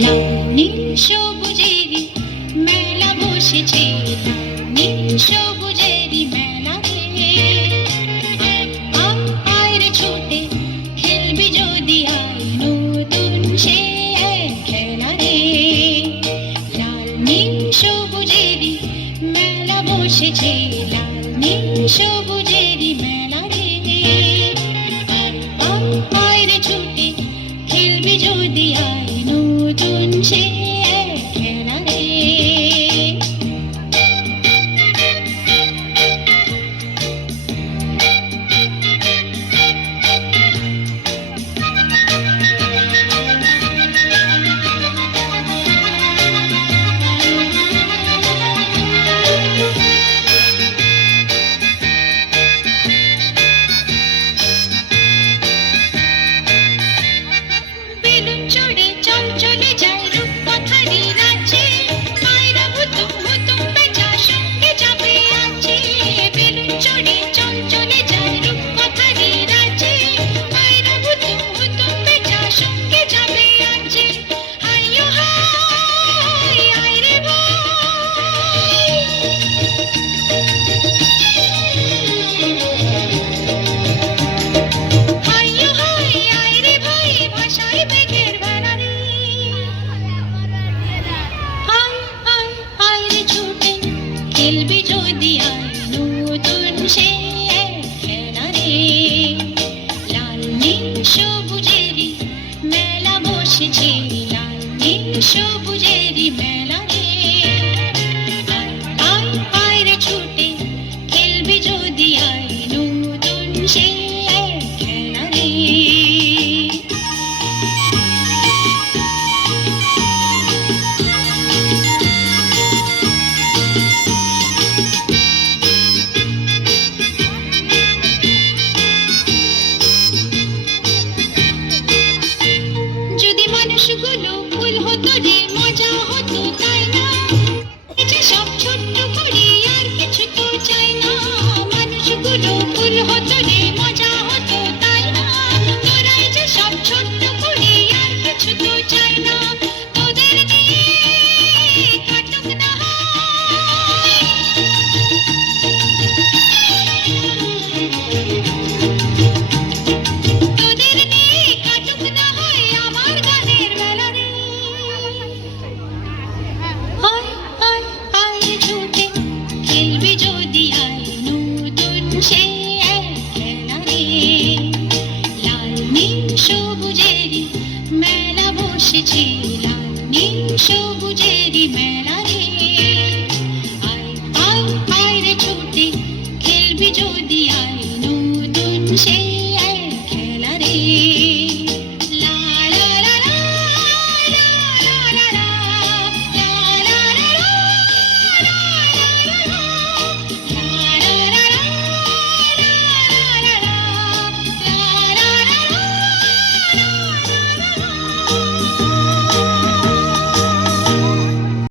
লাল নীল সবুজেরই মেলা বসেছে, লাল নীল সবুজেরই মেলা রে। আয় রে ছুটে খেলবি যদি আয় নতুন সে এক খেলা রে। লাল নীল সবুজেরই মেলা বসেছে, লাল নীল সবুজেরই মেলা রে। আয় রে ছুটে খেলবি যদি আয় নতুন সে এক খেলা রে। বেলুন চড়ে চল চলে যায় রূপকথারই রাজ্যে, পায়রা হুতুম হুতুম বেচা সঙ্গে যাবে আছে। বেলুন চড়ে চল চলে যায় রূপকথারই রাজ্যে, পায়রা হুতুম হুতুম বেচা সঙ্গে যাবে আছে। হাইয়ো হাই আয় রে ভাই, হাইয়ো হাই আয় রে ভাই, ভাষায় বেগের ভেলা রে। আয় আয় আয় রে ছুটে খেলবি যদি আয় নতুন সে এক খেলা রে। লাল নীল সবুজ